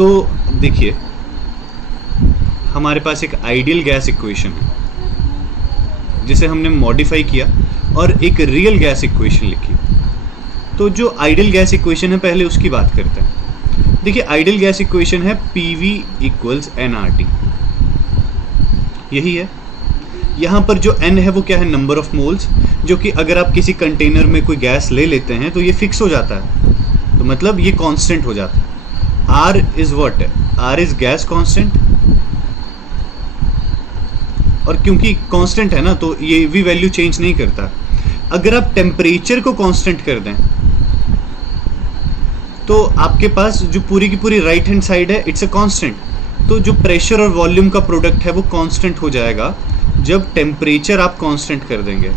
तो देखिए, हमारे पास एक आइडियल गैस इक्वेशन है जिसे हमने मॉडिफाई किया और एक रियल गैस इक्वेशन लिखी। तो जो आइडियल गैस इक्वेशन है पहले उसकी बात करते हैं। देखिए, आइडियल गैस इक्वेशन है PV = nRT, यही है। यहाँ पर जो n है वो क्या है, नंबर ऑफ मोल्स, जो कि अगर आप किसी कंटेनर में कोई गैस ले लेते हैं तो ये फिक्स हो जाता है, तो मतलब ये कांस्टेंट हो जाता है। R is what, R is gas constant, और क्योंकि कांस्टेंट है ना तो ये भी वैल्यू चेंज नहीं करता। अगर आप टेम्परेचर को कांस्टेंट कर दें तो आपके पास जो पूरी की पूरी राइट हैंड साइड है इट्स अ कांस्टेंट, तो जो प्रेशर और वॉल्यूम का प्रोडक्ट है वो कांस्टेंट हो जाएगा जब टेम्परेचर आप कांस्टेंट कर देंगे।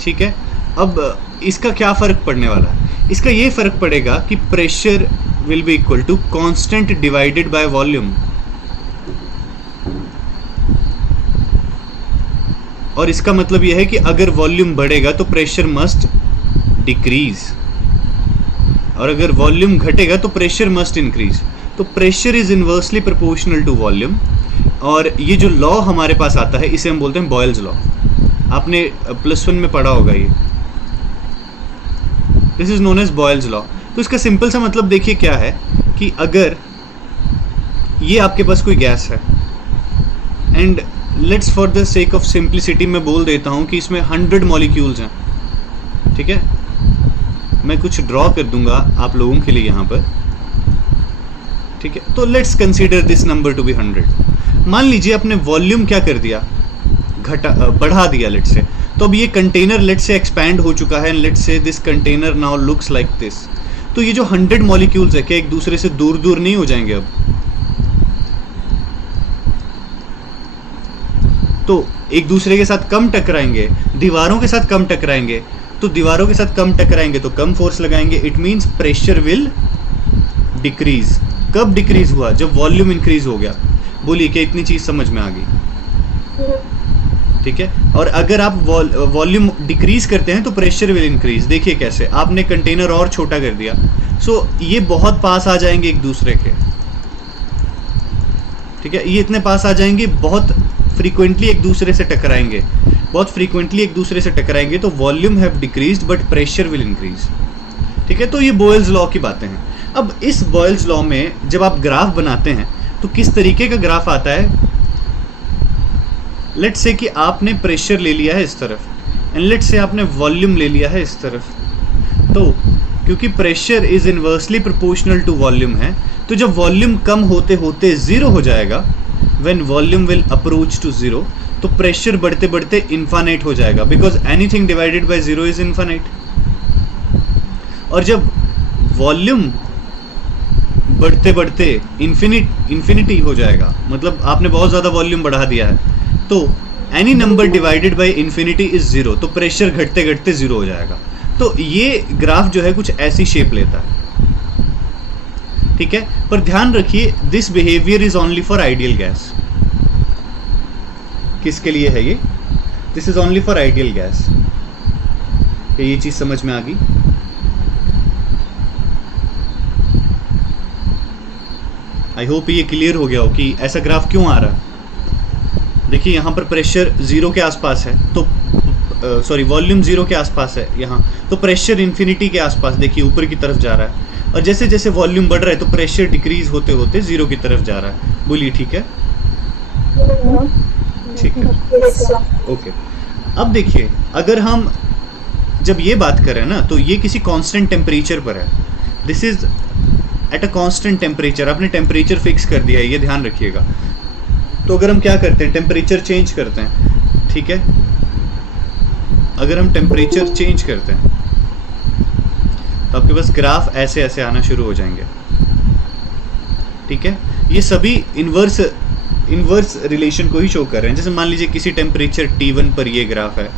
ठीक है, अब इसका क्या फ़र्क पड़ने वाला है? इसका ये फ़र्क पड़ेगा कि pressure will be equal to constant divided by volume, और इसका मतलब यह है कि अगर वॉल्यूम बढ़ेगा तो प्रेशर मस्ट डिक्रीज, और अगर वॉल्यूम घटेगा तो प्रेशर मस्ट इंक्रीज। तो pressure is inversely proportional to volume, और ये जो लॉ हमारे पास आता है इसे हम बोलते हैं बॉयल्स लॉ। आपने +1 में पढ़ा होगा ये, this is known as Boyle's law. तो इसका सिंपल सा मतलब देखिए क्या है कि अगर ये आपके पास कोई गैस है, and let's for the sake of simplicity मैं बोल देता हूँ कि इसमें 100 मॉलिक्यूल्स हैं, ठीक है। मैं कुछ ड्रॉ कर दूंगा आप लोगों के लिए यहाँ पर, ठीक है। तो let's consider this number to be 100। मान लीजिए आपने वॉल्यूम क्या कर दिया, बढ़ा दिया लेट्स से, तो अब ये कंटेनर लेट्स से एक्सपैंड हो चुका है, let's say this container now looks like this. तो ये जो 100 मॉलिक्यूल्स है क्या एक दूसरे से दूर दूर नहीं हो जाएंगे अब? तो एक दूसरे के साथ कम टकराएंगे, दीवारों के साथ कम टकराएंगे, तो दीवारों के साथ कम टकराएंगे तो कम फोर्स लगाएंगे, it means pressure will decrease. कब डिक्रीज हुआ? जब वॉल्यूम इंक्रीज हो गया। बोलिए क्या इतनी चीज समझ में आ गई? ठीक है। और अगर आप वॉल्यूम डिक्रीज करते हैं तो प्रेशर विल इंक्रीज। देखिए कैसे, आपने कंटेनर और छोटा कर दिया, सो ये बहुत पास आ जाएंगे एक दूसरे के, ठीक है। ये इतने पास आ जाएंगे, बहुत फ्रीक्वेंटली एक दूसरे से टकराएंगे, बहुत फ्रीक्वेंटली एक दूसरे से टकराएंगे, तो volume have decreased but pressure will increase, ठीक है। तो ये बॉयल्स लॉ की बातें हैं। अब इस बॉयल्स लॉ में जब आप ग्राफ बनाते हैं तो किस तरीके का ग्राफ आता है? लेट्स से कि आपने प्रेशर ले लिया है इस तरफ, एंड लेट्स से आपने वॉल्यूम ले लिया है इस तरफ। तो क्योंकि pressure is inversely proportional to volume है, तो जब वॉल्यूम कम होते होते 0 हो जाएगा, when volume will approach to 0, तो प्रेशर बढ़ते बढ़ते इन्फानाइट हो जाएगा, because anything divided by 0 is infinite. और जब वॉल्यूम बढ़ते बढ़ते इन्फिनिटी हो जाएगा, मतलब आपने बहुत ज़्यादा वॉल्यूम बढ़ा दिया है, तो any number divided by infinity is 0, तो प्रेशर घटते घटते 0 हो जाएगा। तो ये ग्राफ जो है कुछ ऐसी शेप लेता है, ठीक है। पर ध्यान रखिए, this behaviour is only for ideal gas. किसके लिए है ये? This is only for ideal gas. ये चीज समझ में आ गई? आई होप ये क्लियर हो गया हो कि ऐसा ग्राफ क्यों आ रहा है। देखिए यहाँ पर प्रेशर 0 के आसपास है, तो सॉरी वॉल्यूम 0 के आसपास है यहाँ, तो प्रेशर इन्फिनिटी के आसपास देखिए ऊपर की तरफ जा रहा है, और जैसे जैसे वॉल्यूम बढ़ रहा है तो प्रेशर डिक्रीज होते होते 0 की तरफ जा रहा है। बोलिए ठीक है? ठीक है, ओके। अब देखिए, अगर हम जब ये बात करें ना, तो ये किसी कांस्टेंट टेम्परेचर पर है, this is at a constant temperature. आपने टेम्परेचर फिक्स कर दिया है, ये ध्यान रखिएगा। तो अगर हम क्या करते हैं, टेम्परेचर चेंज करते हैं, ठीक है। अगर हम टेम्परेचर चेंज करते हैं तो आपके पास ग्राफ ऐसे ऐसे आना शुरू हो जाएंगे, ठीक है। ये सभी इनवर्स रिलेशन को ही शो कर रहे हैं। जैसे मान लीजिए किसी टेम्परेचर T1 पर ये ग्राफ है,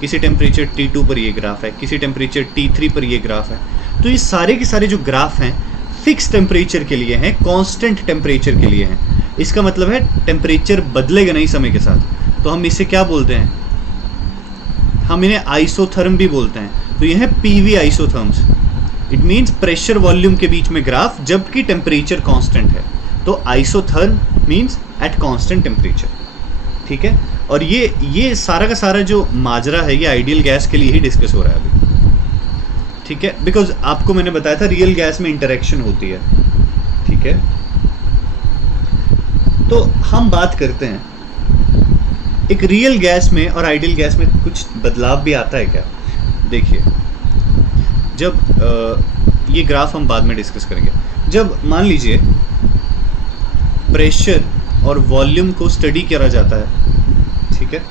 किसी टेम्परेचर T2 पर ये ग्राफ है, किसी टेम्परेचर T3 पर ये ग्राफ है। तो ये सारे के सारे जो ग्राफ हैं फिक्स टेम्परेचर के लिए हैं, कांस्टेंट टेम्परेचर के लिए हैं। इसका मतलब है टेम्परेचर बदलेगा नहीं समय के साथ। तो हम इसे क्या बोलते हैं? हम इन्हें आइसोथर्म भी बोलते हैं। तो ये है PV isotherms, it means pressure volume के बीच में ग्राफ जबकि टेम्परेचर कांस्टेंट है, तो isotherm means at constant temperature. ठीक है, और ये सारा का सारा जो माजरा है ये आइडियल गैस के लिए ही डिस्कस हो रहा है अभी। ठीक है, बिकॉज आपको मैंने बताया था रियल गैस में इंटरेक्शन होती है। ठीक है, तो हम बात करते हैं एक रियल गैस में और आइडियल गैस में कुछ बदलाव भी आता है क्या। देखिए, जब ये ग्राफ हम बाद में डिस्कस करेंगे। जब मान लीजिए प्रेशर और वॉल्यूम को स्टडी करा जाता है, ठीक है,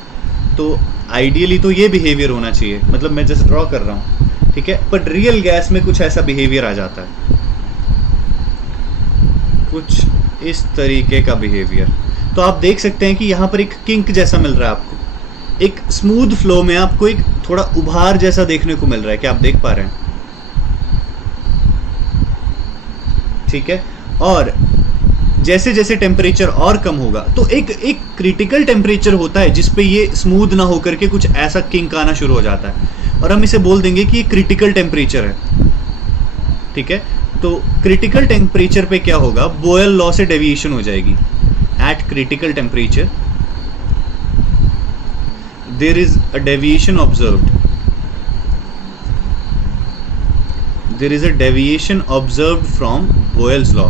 तो आइडियली तो ये बिहेवियर होना चाहिए, मतलब मैं जस्ट ड्रॉ कर रहा हूँ। ठीक है, बट रियल गैस में कुछ ऐसा बिहेवियर आ जाता है, कुछ इस तरीके का बिहेवियर। तो आप देख सकते हैं कि यहाँ पर एक किंक जैसा मिल रहा है आपको, एक स्मूथ फ्लो में आपको एक थोड़ा उभार जैसा देखने को मिल रहा है। क्या आप देख पा रहे हैं? ठीक है, और जैसे जैसे टेम्परेचर और कम होगा तो एक क्रिटिकल टेम्परेचर होता है जिस पे ये स्मूथ ना होकर के कुछ ऐसा किंक आना शुरू हो जाता है, और हम इसे बोल देंगे कि ये क्रिटिकल टेम्परेचर है। ठीक है, तो क्रिटिकल टेम्परेचर पे क्या होगा, बोयल लॉ से डेविएशन हो जाएगी। At critical temperature there is a deviation observed, there is a deviation observed from Boyle's law.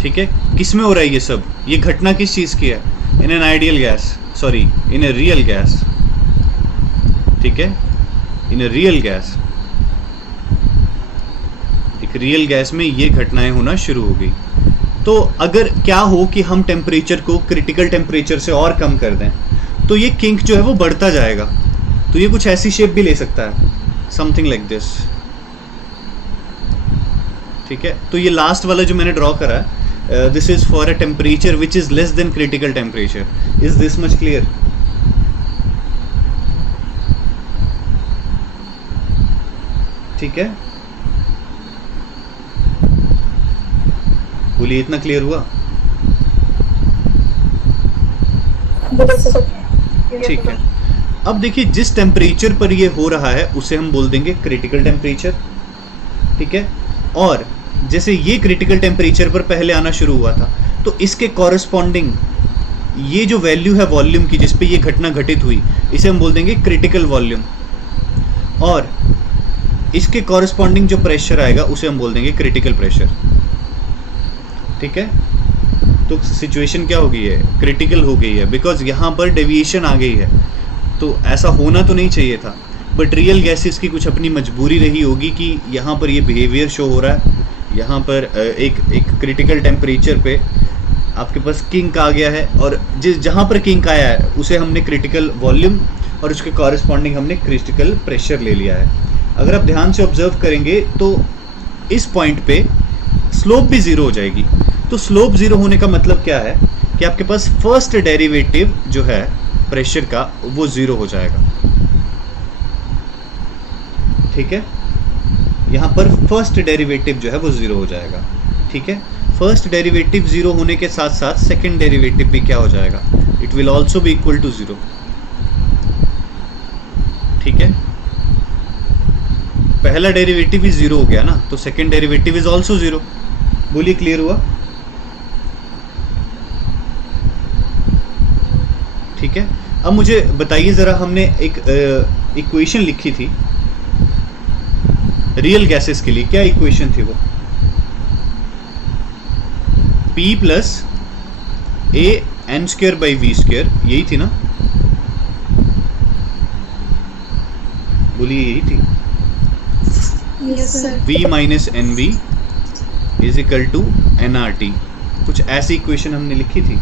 ठीक है, किसमें हो रहा है ये सब? ये घटना किस चीज की है? In an ideal gas, sorry in a real gas. ठीक है, इन ए रियल गैस, एक रियल गैस में ये घटनाएं होना शुरू हो गई। तो अगर क्या हो कि हम टेम्परेचर को क्रिटिकल टेम्परेचर से और कम कर दें तो ये किंक जो है वो बढ़ता जाएगा। तो ये कुछ ऐसी शेप भी ले सकता है, समथिंग लाइक दिस। ठीक है, तो ये लास्ट वाला जो मैंने ड्रॉ करा है, this is for a temperature which is less than critical temperature. Is this much clear? ठीक है, बोलिए, इतना क्लियर हुआ? ठीक है, अब देखिए जिस टेम्परेचर पर ये हो रहा है उसे हम बोल देंगे क्रिटिकल टेम्परेचर। ठीक है, और जैसे ये क्रिटिकल टेम्परेचर पर पहले आना शुरू हुआ था तो इसके कॉरस्पॉन्डिंग ये जो वैल्यू है वॉल्यूम की जिस पे ये घटना घटित हुई, इसे हम बोल देंगे क्रिटिकल वॉल्यूम, और इसके कॉरस्पॉन्डिंग जो प्रेशर आएगा उसे हम बोल देंगे क्रिटिकल प्रेशर। ठीक है, तो सिचुएशन क्या हो गई है? क्रिटिकल हो गई है, बिकॉज यहाँ पर डेविएशन आ गई है। तो ऐसा होना तो नहीं चाहिए था, बट रियल गैसेस की कुछ अपनी मजबूरी रही होगी कि यहाँ पर ये बिहेवियर शो हो रहा है। यहाँ पर एक क्रिटिकल टेम्परेचर पे आपके पास किंक आ गया है, और जहाँ पर किंक आया है उसे हमने क्रिटिकल वॉल्यूम और उसके कॉरस्पॉन्डिंग हमने क्रिटिकल प्रेशर ले लिया है। अगर आप ध्यान से ऑब्जर्व करेंगे तो इस पॉइंट पे स्लोप भी ज़ीरो हो जाएगी। तो स्लोप ज़ीरो होने का मतलब क्या है कि आपके पास फर्स्ट डेरिवेटिव जो है प्रेशर का वो ज़ीरो हो जाएगा। ठीक है, यहाँ पर फर्स्ट डेरिवेटिव जो है वो ज़ीरो हो जाएगा। ठीक है, फर्स्ट डेरिवेटिव ज़ीरो होने के साथ साथ सेकंड डेरिवेटिव भी क्या हो जाएगा? It will also be equal to zero. ठीक है, पहला डेरिवेटिव भी ज़ीरो हो गया ना, तो second derivative is also zero. बोलिए, क्लियर हुआ? ठीक है, अब मुझे बताइए ज़रा, हमने एक इक्वेशन लिखी थी रियल गैसेस के लिए, क्या इक्वेशन थी वो? P plus a n square by v square, यही थी ना? बोलिए, यही थी। Yes, sir. V minus n v is equal to n r t, कुछ ऐसी इक्वेशन हमने लिखी थी।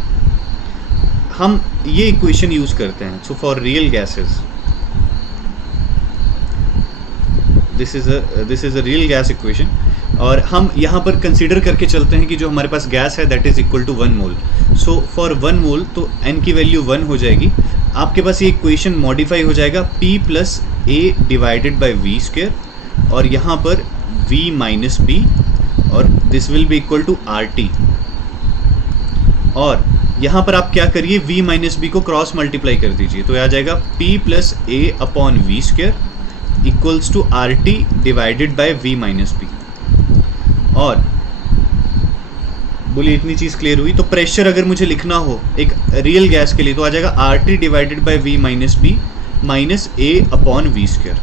हम ये इक्वेशन यूज करते हैं। So for real gases this is a real gas equation, और हम यहाँ पर कंसीडर करके चलते हैं कि जो हमारे पास गैस है that is equal to 1 mole. So for 1 mole तो n की वैल्यू 1 हो जाएगी। आपके पास ये इक्वेशन मॉडिफाई हो जाएगा P plus a divided by v square, और यहाँ पर V माइनस बी, और this will be equal to r t. और यहाँ पर आप क्या करिए, v माइनस बी को क्रॉस मल्टीप्लाई कर दीजिए, तो आ जाएगा p plus a upon we square equals to r T divided by we minus b. और बोलिए इतनी चीज़ क्लियर हुई? तो प्रेशर अगर मुझे लिखना हो एक रियल गैस के लिए तो आ जाएगा R T divided by we minus B minus A upon we square.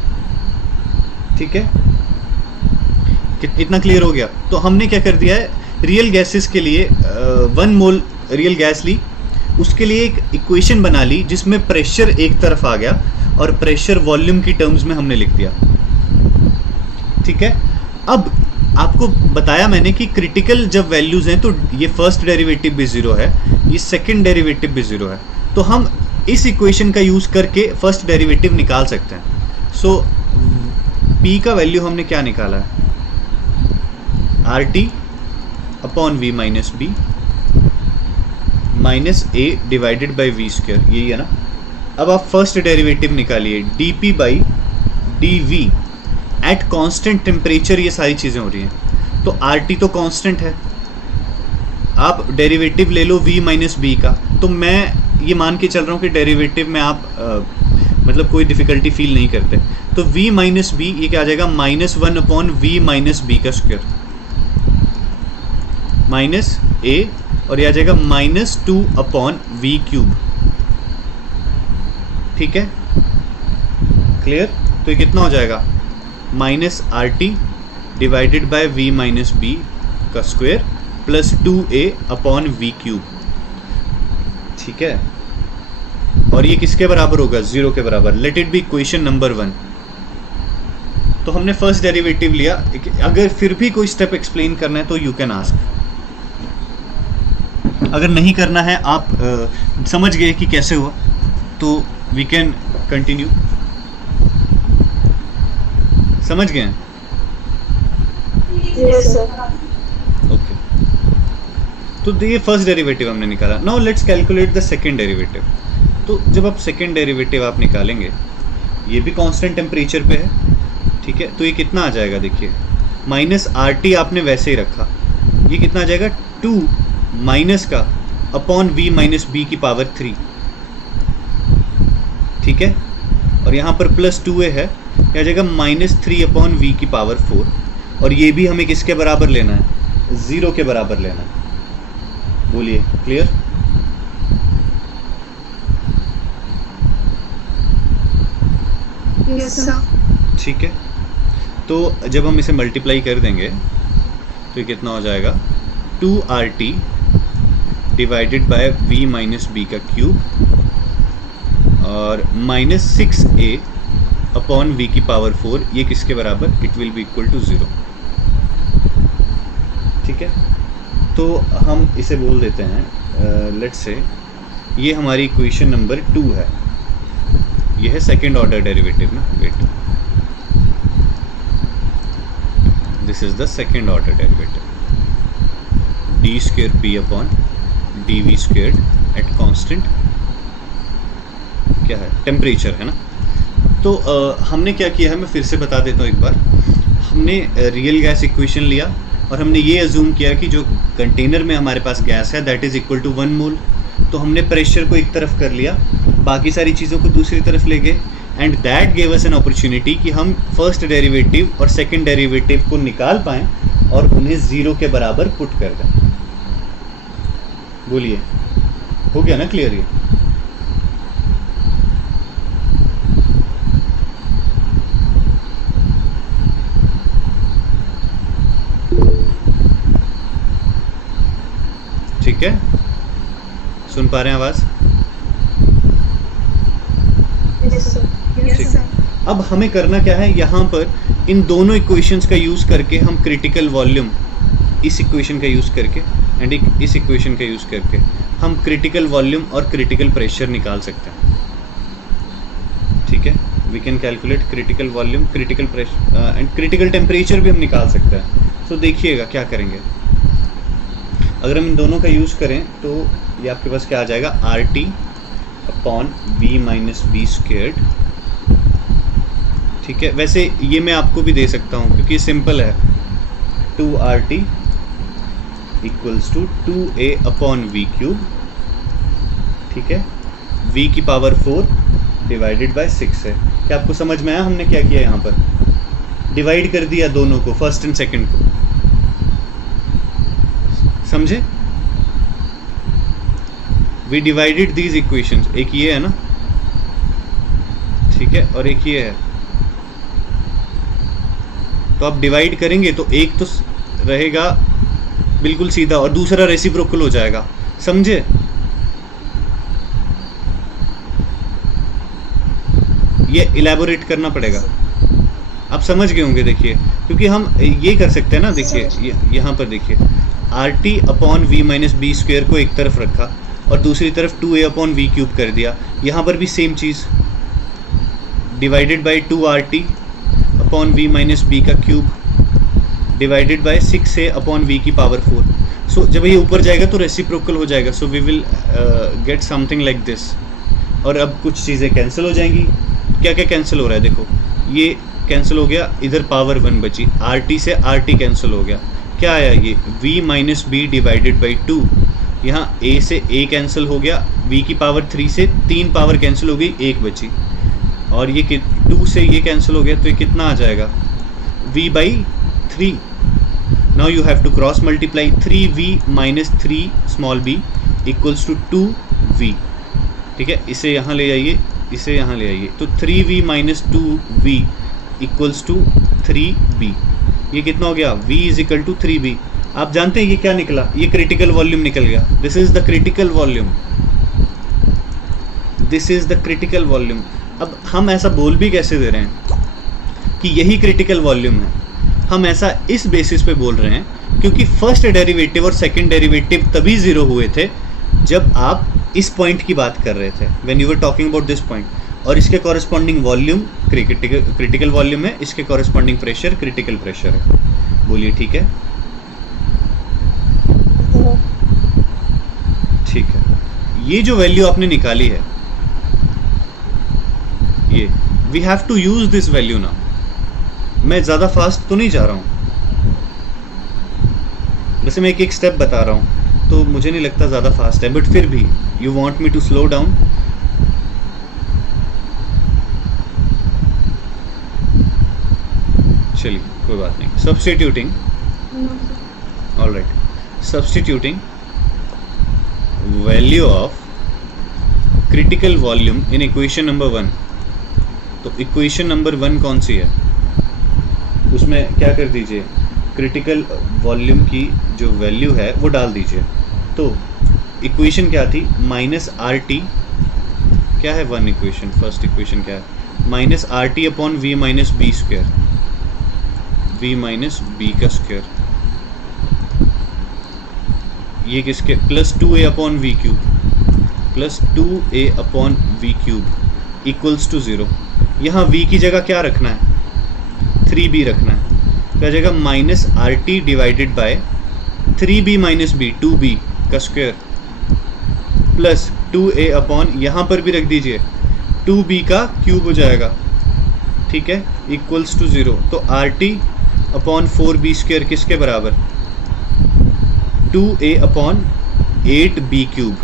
ठीक है, इतना क्लियर हो गया? तो हमने क्या कर दिया है, रियल गैसेस के लिए 1 मोल रियल गैस ली, उसके लिए एक इक्वेशन बना ली जिसमें प्रेशर एक तरफ आ गया और प्रेशर वॉल्यूम की टर्म्स में हमने लिख दिया। ठीक है, अब आपको बताया मैंने कि क्रिटिकल जब वैल्यूज हैं तो ये फर्स्ट डेरिवेटिव भी ज़ीरो है, ये सेकंड डेरिवेटिव भी ज़ीरो है, तो हम इस इक्वेशन का यूज़ करके फर्स्ट डेरिवेटिव निकाल सकते हैं। सो p का वैल्यू हमने क्या निकाला है, R T upon V minus B minus A divided by V square, यही है ना। अब आप फर्स्ट डेरिवेटिव निकालिए, D P by D V at constant temperature, ये सारी चीज़ें हो रही हैं। तो आर टी तो कॉन्स्टेंट है, आप डेरिवेटिव ले लो v माइनस बी का, तो मैं ये मान के चल रहा हूँ कि डेरिवेटिव में आप मतलब कोई डिफ़िकल्टी फील नहीं करते। तो v माइनस बी ये क्या आ जाएगा, -1 अपॉन वी माइनस बी का स्क्वायर माइनस ए, और ये आ जाएगा -2 अपॉन वी क्यूब। ठीक है, क्लियर? तो ये कितना हो जाएगा, minus R T divided by V minus B का square plus 2a upon V cube. ठीक है, और ये किसके बराबर होगा, 0 के बराबर। Let it be equation number 1। तो हमने फर्स्ट डेरिवेटिव लिया, अगर फिर भी कोई स्टेप एक्सप्लेन करना है तो यू कैन आस्क, अगर नहीं करना है आप समझ गए कि कैसे हुआ तो वी कैन कंटिन्यू। समझ गए? Yes, sir. ओके, तो ये फर्स्ट डेरिवेटिव हमने निकाला। Now let's calculate the second derivative. तो जब आप सेकंड डेरिवेटिव आप निकालेंगे, ये भी कांस्टेंट टेम्परेचर पे है। ठीक है, तो ये कितना आ जाएगा, देखिए माइनस आर टी आपने वैसे ही रखा, ये कितना आ जाएगा 2 माइनस का अपॉन वी माइनस बी की पावर 3। ठीक है, और यहाँ पर प्लस 2a है, क्या आ जाएगा -3 अपॉन वी की पावर 4। और ये भी हमें किसके बराबर लेना है, 0 के बराबर लेना है। बोलिए, क्लियर? Yes, sir. ठीक है, तो जब हम इसे मल्टीप्लाई कर देंगे तो ये कितना हो जाएगा, 2RT divided by v minus B का क्यूब और -6a अपॉन वी की पावर 4, ये किसके बराबर, it will be equal to 0। ठीक है, तो हम इसे बोल देते हैं, लेट्स से ये हमारी इक्वेशन नंबर 2 है, ये है सेकेंड ऑर्डर डेरिवेटिव ना, wait, this is the second order derivative, D square P upon D V square at constant क्या है, टेम्परेचर है ना। तो हमने क्या किया है, मैं फिर से बता देता हूँ एक बार। हमने रियल गैस इक्वेशन लिया और हमने ये अज्यूम किया कि जो कंटेनर में हमारे पास गैस है that is equal to 1 mole. तो हमने प्रेशर को एक तरफ कर लिया, बाकी सारी चीज़ों को दूसरी तरफ ले गए, and that gave us an opportunity कि हम फर्स्ट डेरिवेटिव और सेकंड डेरिवेटिव को निकाल पाएँ और उन्हें 0 के बराबर पुट कर दें। बोलिए, हो गया ना क्लियर ये? ठीक है, सुन पा रहे हैं आवाज? Yes, sir. Yes, ठीक। sir. अब हमें करना क्या है, यहाँ पर इन दोनों इक्वेशंस का यूज़ करके हम क्रिटिकल वॉल्यूम, इस इक्वेशन का यूज़ करके एंड इस इक्वेशन का यूज़ करके हम क्रिटिकल वॉल्यूम और क्रिटिकल प्रेशर निकाल सकते हैं। ठीक है, we can calculate critical volume, critical pressure and critical temperature भी हम निकाल सकते हैं। तो देखिएगा क्या करेंगे, अगर हम इन दोनों का यूज़ करें तो ये आपके पास क्या आ जाएगा, R T upon V minus B squared. ठीक है, वैसे ये मैं आपको भी दे सकता हूँ क्योंकि सिंपल है, 2RT equals to 2a upon V cube ठीक है, v की पावर 4 डिवाइडेड बाय 6 है। क्या आपको समझ में आया हमने क्या किया यहाँ पर? डिवाइड कर दिया दोनों को, फर्स्ट एंड सेकंड को, समझे? वी डिवाइडेड दीज इक्वेशंस, एक ये है ना, ठीक है, और एक ये है। तो आप डिवाइड करेंगे तो एक तो रहेगा बिल्कुल सीधा और दूसरा रेसिप्रोकल हो जाएगा, समझे? ये इलेबोरेट करना पड़ेगा, आप समझ गए होंगे। देखिए, क्योंकि हम ये कर सकते हैं ना, देखिए यहाँ पर देखिए, R T upon V minus B square को एक तरफ रखा और दूसरी तरफ 2a अपॉन वी क्यूब कर दिया। यहाँ पर भी सेम चीज़, divided by 2RT upon V minus B का cube divided by 6a upon V की पावर 4। सो जब ये ऊपर जाएगा तो रेसिप्रोकल हो जाएगा, so we will get something like this. और अब कुछ चीज़ें कैंसिल हो जाएंगी। क्या क्या कैंसिल हो रहा है? देखो, ये कैंसिल हो गया, इधर पावर 1 बची, RT से RT कैंसिल हो गया। क्या आया ये? v minus B divided by 2। यहाँ a से a कैंसिल हो गया, v की पावर 3 से 3 पावर कैंसिल हो गई, 1 बची, और ये 2 से ये कैंसिल हो गया, तो ये कितना आ जाएगा? v by 3। Now you have to cross multiply 3v minus 3 small b equals to 2v। ठीक है, इसे यहाँ ले आइए, इसे यहाँ ले आइए, तो 3v minus 2v equals to 3b। ये कितना हो गया? v is equal to 3b। आप जानते हैं ये क्या निकला? ये क्रिटिकल वॉल्यूम निकल गया। This is the critical volume, this is the critical volume. अब हम ऐसा बोल भी कैसे दे रहे हैं कि यही क्रिटिकल वॉल्यूम है? हम ऐसा इस बेसिस पे बोल रहे हैं क्योंकि फर्स्ट डेरिवेटिव और सेकंड डेरिवेटिव तभी ज़ीरो हुए थे जब आप इस पॉइंट की बात कर रहे थे, when you were talking about this point. और इसके कॉरेस्पॉन्डिंग वॉल्यूम क्रिटिकल वॉल्यूम है, इसके कॉरेस्पॉन्डिंग प्रेशर क्रिटिकल प्रेशर है। बोलिए ठीक है? ठीक है, ये जो वैल्यू आपने निकाली है, ये we have to use this value now. मैं ज़्यादा फास्ट तो नहीं जा रहा हूँ, वैसे मैं एक एक स्टेप बता रहा हूँ, तो मुझे नहीं लगता ज़्यादा फास्ट है, बट फिर भी you want me to slow down. चलिए कोई बात नहीं। Substituting, alright, substituting value of critical volume in equation number 1। तो इक्वेशन नंबर 1 कौन सी है? उसमें क्या कर दीजिए, क्रिटिकल वॉल्यूम की जो वैल्यू है वो डाल दीजिए। तो इक्वेशन क्या थी? माइनस आर टी, क्या है 1 इक्वेशन, फर्स्ट इक्वेशन क्या है? Minus R T upon V minus B square, V minus B का स्क्वेयर, ये किसके? Plus 2a upon V cube, plus 2a upon V cube equals to 0। यहाँ v की जगह क्या रखना है? 3b रखना है। क्या जगह? Minus R T divided by 3b minus B, 2b का स्क्वायर, प्लस 2a अपॉन, यहाँ पर भी रख दीजिए 2b का क्यूब हो जाएगा, ठीक है, इक्वल्स टू 0। तो are T upon 4b square किसके बराबर? 2a अपॉन 8b क्यूब,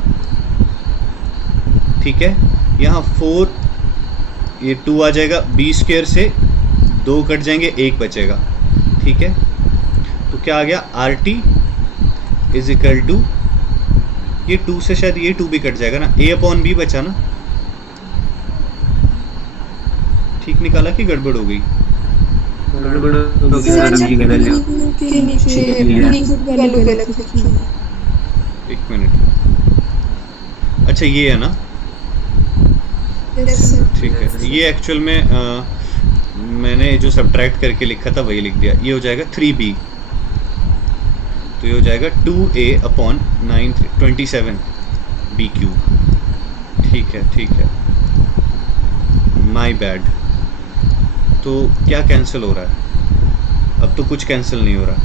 ठीक है। यहाँ 4, ये 2 आ जाएगा, b स्क्वायर से 2 कट जाएंगे, 1 बचेगा, ठीक है। तो क्या आ गया? R T is equal to, ये 2 से शायद ये 2 भी कट जाएगा ना, a अपॉन बी बचा ना, ठीक निकाला कि गड़बड़ हो गई? एक मिनट, अच्छा ये है ना, ठीक है। ये एक्चुअल में मैंने जो सब्ट्रैक्ट करके लिखा था वही लिख दिया। ये हो जाएगा 3b, तो ये हो जाएगा 2a अपॉन 27 b क्यूब, ठीक है, ठीक है, माय बैड। तो क्या कैंसिल हो रहा है? अब तो कुछ कैंसिल नहीं हो रहा,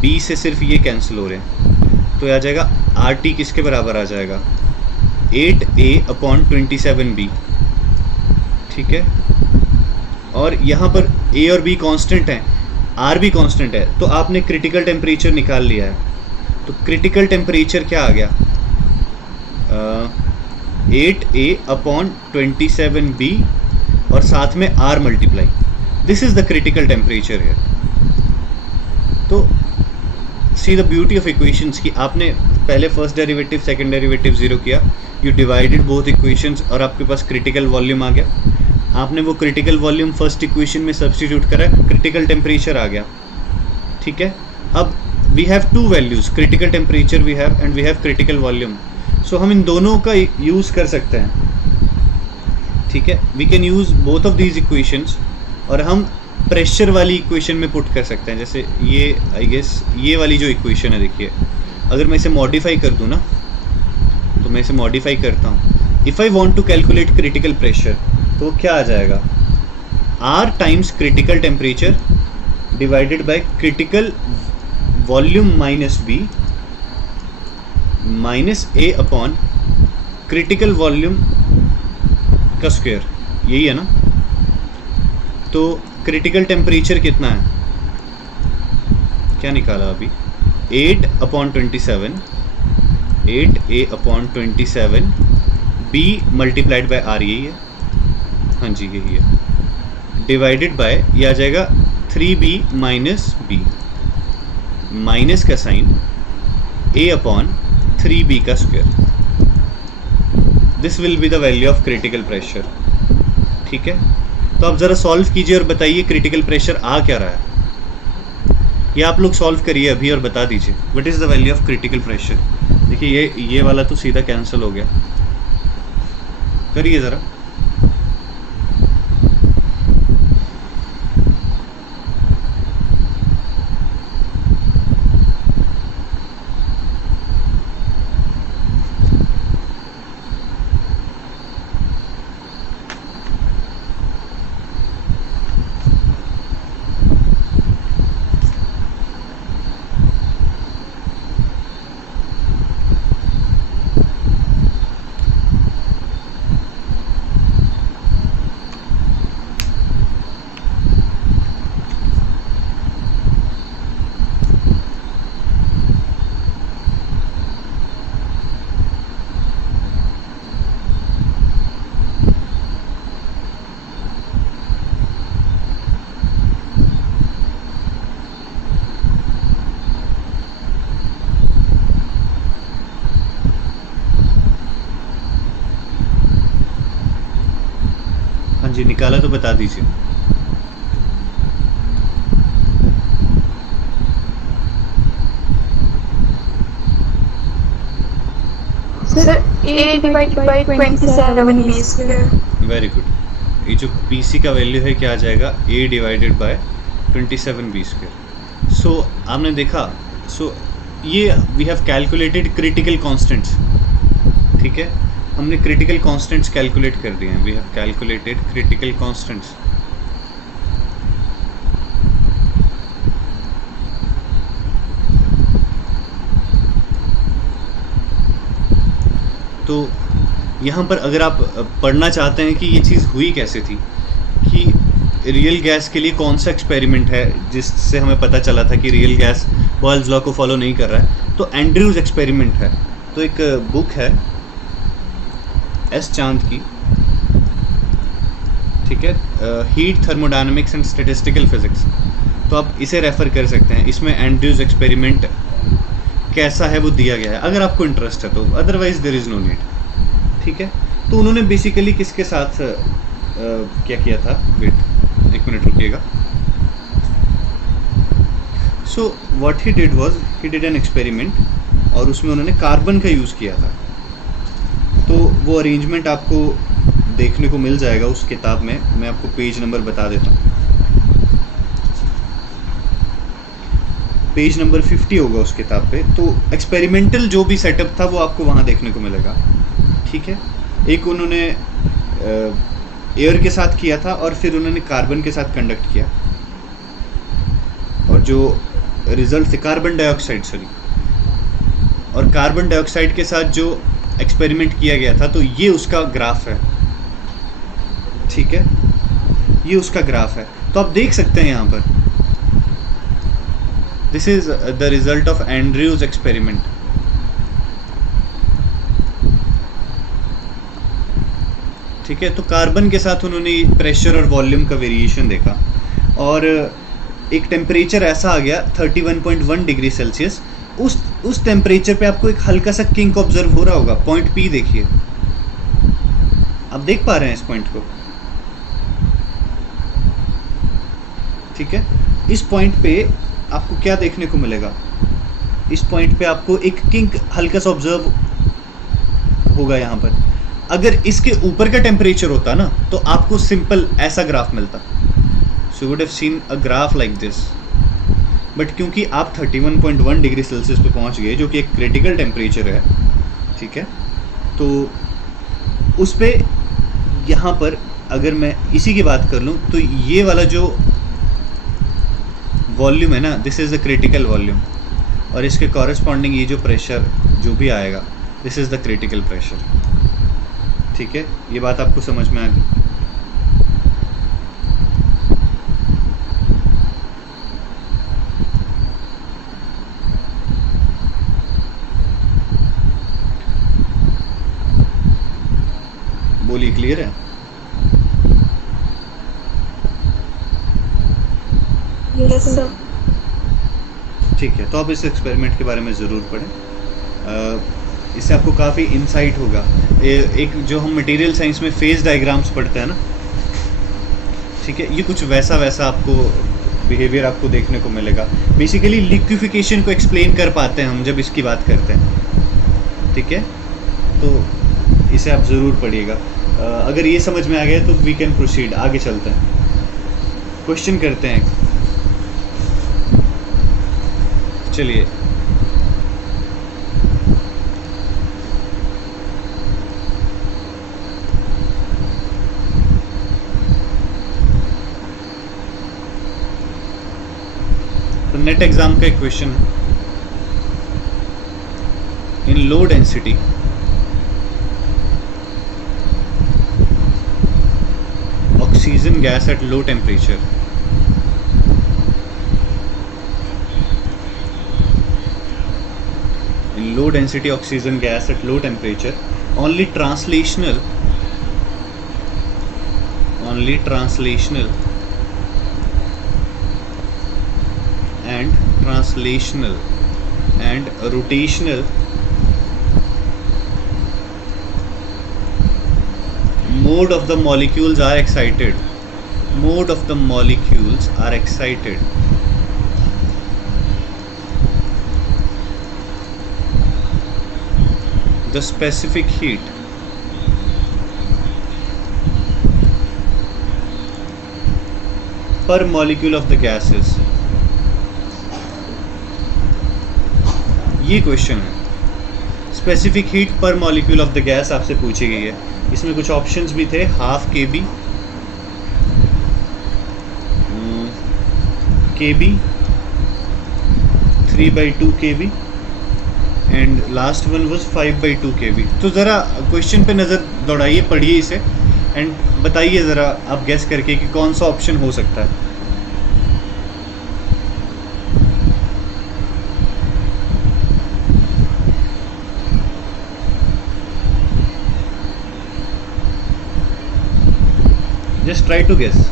b से सिर्फ ये कैंसिल हो रहे हैं, तो आ जाएगा आर टी किसके बराबर आ जाएगा? 8a अपॉन 27b, ठीक है। और यहाँ पर a और b कांस्टेंट हैं, r भी कांस्टेंट है, तो आपने क्रिटिकल टेम्परेचर निकाल लिया है। तो क्रिटिकल टेम्परेचर क्या आ गया? 8a/27b और साथ में r multiply, this is the critical temperature है। तो see the beauty of equations कि आपने पहले first derivative second derivative zero किया, यू डिवाइडेड बोथ इक्वेशंस और आपके पास क्रिटिकल वॉल्यूम आ गया। आपने वो क्रिटिकल वॉल्यूम फर्स्ट इक्वेशन में सब्स्टिट्यूट करा, क्रिटिकल टेम्परेचर आ गया। ठीक है, अब we have two values, critical temperature we have and we have critical volume. So हम इन दोनों का यूज़ कर सकते हैं। ठीक है, we can use both of these equations और हम प्रेशर वाली इक्वेशन में पुट कर सकते हैं। जैसे ये आई गेस ये वाली जो इक्वेशन है, देखिए अगर मैं इसे मॉडिफाई कर दूँ ना, तो मैं इसे मॉडिफाई करता हूँ। If I want to calculate critical pressure तो क्या आ जाएगा, R times critical temperature divided by critical volume minus B minus A upon critical volume का स्क्वायर, यही है ना। तो क्रिटिकल टेम्परेचर कितना है, क्या निकाला अभी, 8/27, 8a/27 B multiplied by R, यही है, हाँ जी यही है, डिवाइडेड बाय ये आ जाएगा 3b माइनस b, माइनस का साइन a/3b का square. This will be the value of critical pressure. ठीक है, तो आप ज़रा सॉल्व कीजिए और बताइए क्रिटिकल प्रेशर आ क्या रहा है। ये आप लोग सॉल्व करिए अभी और बता दीजिए what is the value of critical pressure. देखिए ये वाला तो सीधा कैंसिल हो गया, करिए ज़रा। जी निकाला तो बता दीजिए। Sir, 8 divided by 27 B square. Very good, ये जो पीसी का वैल्यू है क्या आ जाएगा, a divided by 27b square. So आपने देखा, सो ये we have calculated critical constants. ठीक है, हमने क्रिटिकल कांस्टेंट्स कैलकुलेट कर दिए हैं, we have calculated critical constants. तो यहाँ पर अगर आप पढ़ना चाहते हैं कि ये चीज़ हुई कैसे थी, कि रियल गैस के लिए कौन सा एक्सपेरिमेंट है जिससे हमें पता चला था कि रियल गैस बॉयल्स लॉ को फॉलो नहीं कर रहा है, तो एंड्रयूज एक्सपेरिमेंट है। तो एक बुक है एस चांद की, ठीक है, heat thermodynamics and statistical physics, तो आप इसे रेफ़र कर सकते हैं। इसमें एंड्रयूज एक्सपेरिमेंट कैसा है वो दिया गया है, अगर आपको इंटरेस्ट है तो, otherwise there is no need. ठीक है, तो उन्होंने बेसिकली किसके साथ क्या किया था, वेट एक मिनट रुकिएगा। So what he did was, he did an experiment और उसमें उन्होंने कार्बन का यूज़ किया था। तो वो अरेंजमेंट आपको देखने को मिल जाएगा उस किताब में, मैं आपको पेज नंबर बता देता हूँ, पेज नंबर 50 होगा उस किताब पे। तो एक्सपेरिमेंटल जो भी सेटअप था वो आपको वहाँ देखने को मिलेगा। ठीक है, एक उन्होंने एयर के साथ किया था और फिर उन्होंने कार्बन के साथ कंडक्ट किया, और जो रिजल्ट थे कार्बन डाइऑक्साइड, सॉरी, और कार्बन डाइऑक्साइड के साथ जो एक्सपेरिमेंट किया गया था, तो ये उसका ग्राफ है। ठीक है, ये उसका ग्राफ है, तो आप देख सकते हैं यहाँ पर, this is the result of Andrews experiment. ठीक है, तो कार्बन के साथ उन्होंने प्रेशर और वॉल्यूम का वेरिएशन देखा और एक टेम्परेचर ऐसा आ गया 31.1 डिग्री सेल्सियस। उस टेम्परेचर पे आपको एक हल्का सा किंक ऑब्जर्व हो रहा होगा। पॉइंट पी देखिए, आप देख पा रहे हैं इस पॉइंट को, ठीक है। इस पॉइंट पे आपको क्या देखने को मिलेगा, इस पॉइंट पे आपको एक किंक हल्का सा ऑब्जर्व होगा यहाँ पर। अगर इसके ऊपर का टेम्परेचर होता ना तो आपको सिंपल ऐसा ग्राफ मिलता, so would have seen a graph like this. But क्योंकि आप 31.1 डिग्री सेल्सियस पे पहुँच गए जो कि एक क्रिटिकल टेम्परेचर है, ठीक है, तो उस पे यहाँ पर अगर मैं इसी की बात कर लूँ तो ये वाला जो वॉल्यूम है ना, this is the critical volume, और इसके कॉरेस्पॉन्डिंग ये जो प्रेशर जो भी आएगा, this is the critical pressure, ठीक है। ये बात आपको समझ में आ गई? बोलिए, क्लियर है? Yes, sir. ठीक है, तो आप इस एक्सपेरिमेंट के बारे में ज़रूर पढ़ें, इससे आपको काफ़ी इंसाइट होगा। एक जो हम मटेरियल साइंस में फेज डायग्राम्स पढ़ते हैं ना, ठीक है, ये कुछ वैसा आपको बिहेवियर आपको देखने को मिलेगा। बेसिकली लिक्विफिकेशन को एक्सप्लेन कर पाते हैं हम जब इसकी बात करते हैं, ठीक है, तो इसे आप ज़रूर पढ़िएगा। अगर ये समझ में आ गया तो वी कैन प्रोसीड, आगे चलते हैं, क्वेश्चन करते हैं। चलिए, तो नेट एग्जाम का एक क्वेश्चन है। In low density oxygen gas at low temperature, in low density oxygen gas at low temperature, only translational and rotational mode of the molecules are excited. The specific heat per molecule of the gases, ये question है। Specific heat पर molecule of the gas आपसे पूछी गई है। इसमें कुछ options भी थे, 1/2 kb, kb, 3/2 kb and last one was 5/2 kb। तो ज़रा क्वेश्चन पे नज़र दौड़ाइए, पढ़िए इसे एंड बताइए ज़रा आप गेस करके कि कौन सा ऑप्शन हो सकता है। Just try to guess.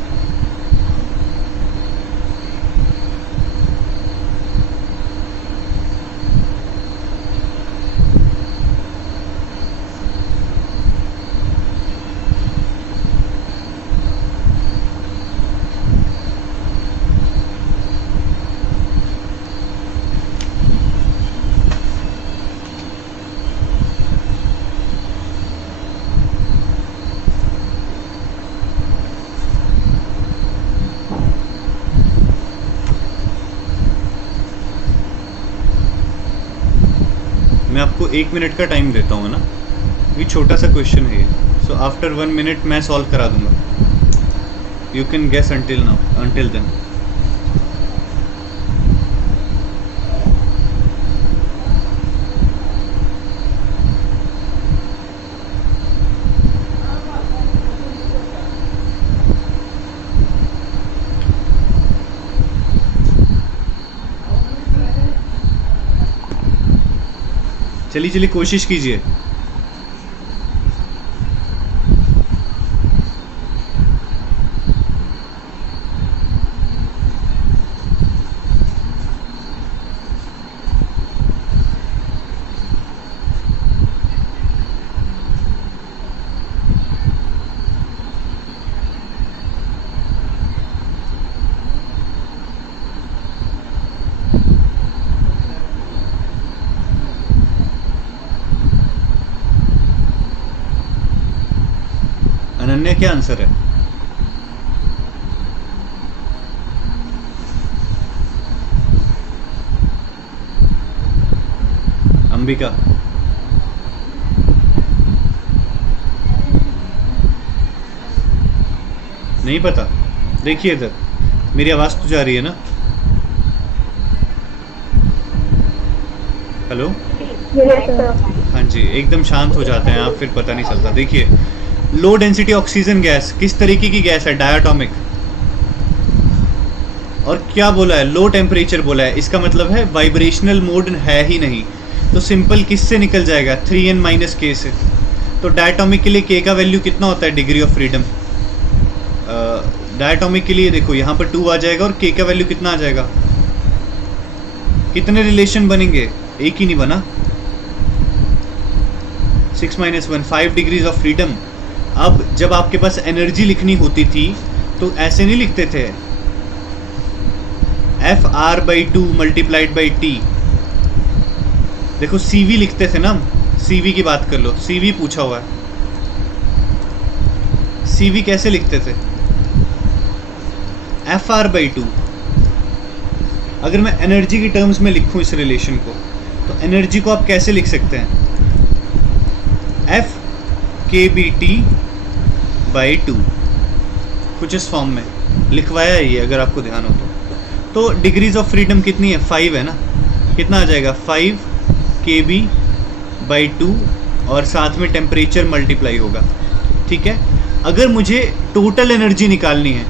मैं आपको 1 मिनट का टाइम देता हूँ ना, ये छोटा सा क्वेश्चन है, सो आफ्टर 1 मिनट मैं सॉल्व करा दूंगा। You can guess until then. चलिए कोशिश कीजिए। तान्या क्या आंसर है? अंबिका, नहीं पता? देखिए इधर, मेरी आवाज तो जा रही है ना? Hello, Yes, sir. हाँ जी, एकदम शांत हो जाते हैं आप, फिर पता नहीं चलता। देखिए, लो डेंसिटी ऑक्सीजन गैस किस तरीके की गैस है? डायटोमिक। और क्या बोला है? लो टेम्परेचर बोला है। इसका मतलब है वाइब्रेशनल मोड है ही नहीं। तो सिंपल किससे निकल जाएगा? 3n माइनस के से। तो डायटोमिक के लिए के का वैल्यू कितना होता है? Degree of freedom. डायटोमिक के लिए देखो यहाँ पर 2 आ जाएगा और के का वैल्यू कितना आ जाएगा? कितने रिलेशन बनेंगे? एक ही नहीं बना। 6 - 1 5 डिग्रीज ऑफ फ्रीडम। अब जब आपके पास एनर्जी लिखनी होती थी तो ऐसे नहीं लिखते थे, FR/2 मल्टीप्लाइड बाई टी। देखो CV लिखते थे ना हम। CV की बात कर लो, CV पूछा हुआ है। CV कैसे लिखते थे? FR/2। अगर मैं एनर्जी की टर्म्स में लिखूं इस रिलेशन को, तो एनर्जी को आप कैसे लिख सकते हैं? FkBT/2। कुछ इस फॉर्म में लिखवाया है ये, अगर आपको ध्यान हो तो डिग्रीज ऑफ फ्रीडम कितनी है? 5 है ना? कितना आ जाएगा? 5 kB/2 और साथ में टेम्परेचर मल्टीप्लाई होगा। ठीक है। अगर मुझे टोटल एनर्जी निकालनी है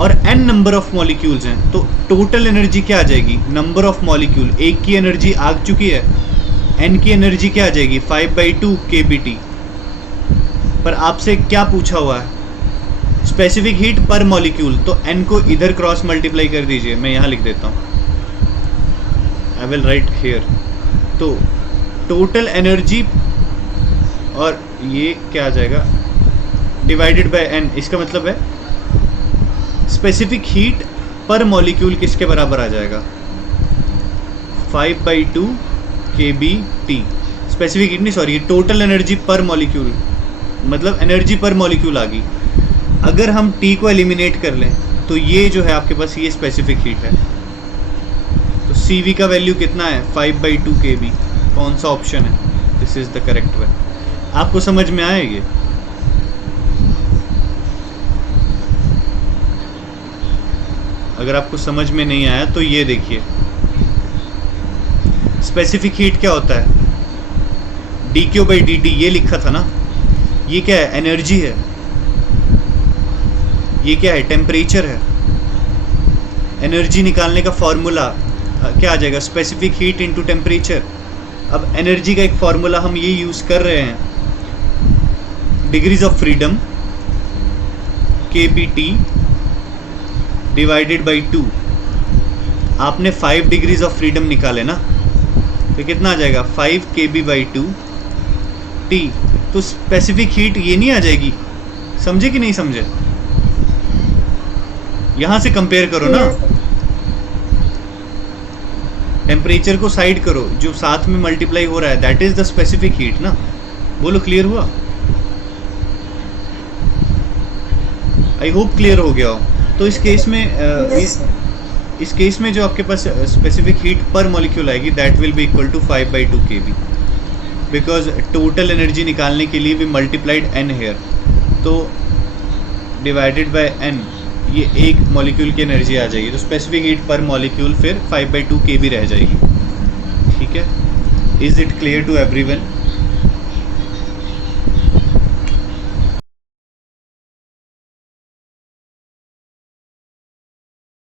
और n नंबर ऑफ मॉलिक्यूल्स हैं, तो टोटल एनर्जी क्या आ जाएगी? Number of molecule. एक की एनर्जी आग चुकी है, n की एनर्जी क्या आ जाएगी? 5/2 kBT। पर आपसे क्या पूछा हुआ है? स्पेसिफिक हीट पर मॉलिक्यूल। तो n को इधर क्रॉस मल्टीप्लाई कर दीजिए, मैं यहाँ लिख देता हूँ, आई विल राइट हियर। तो टोटल एनर्जी और ये क्या आ जाएगा? Divided by n। इसका मतलब है स्पेसिफिक हीट पर मॉलिक्यूल किसके बराबर आ जाएगा? 5/2 kBT। स्पेसिफिक हीट नहीं, सॉरी, टोटल एनर्जी पर मॉलिक्यूल, मतलब एनर्जी पर मॉलिक्यूल आ गई। अगर हम T को एलिमिनेट कर लें तो ये जो है आपके पास, ये स्पेसिफिक हीट है। तो CV का वैल्यू कितना है? 5/2 kB। कौन सा ऑप्शन है? This is the correct way. आपको समझ में आया ये? अगर आपको समझ में नहीं आया तो ये देखिए, स्पेसिफिक हीट क्या होता है? dQ/dt। ये लिखा था ना, ये क्या है? एनर्जी है। ये क्या है? टेम्परेचर है। एनर्जी निकालने का फॉर्मूला क्या आ जाएगा? Specific heat into temperature. अब एनर्जी का एक फॉर्मूला हम ये यूज कर रहे हैं, degrees of freedom kBT divided by 2। आपने 5 डिग्रीज ऑफ फ्रीडम निकाले ना, तो कितना आ जाएगा? 5 kB/2 T। तो स्पेसिफिक हीट ये नहीं आ जाएगी? समझे कि नहीं समझे? यहां से कंपेयर करो ना, टेम्परेचर को साइड करो, जो साथ में मल्टीप्लाई हो रहा है that is the specific heat ना। बोलो, क्लियर हुआ? आई होप क्लियर हो गया हो। तो इस केस में इस केस में जो आपके पास स्पेसिफिक हीट पर मॉलिक्यूल आएगी that will be equal to 5/2 kB, because total energy निकालने के लिए वी मल्टीप्लाइड n हेयर। तो डिवाइडेड बाय n, ये एक मॉलिक्यूल की एनर्जी आ जाएगी। तो स्पेसिफिक हीट पर मॉलिक्यूल फिर 5/2 kB रह जाएगी। ठीक है। Is it clear to everyone?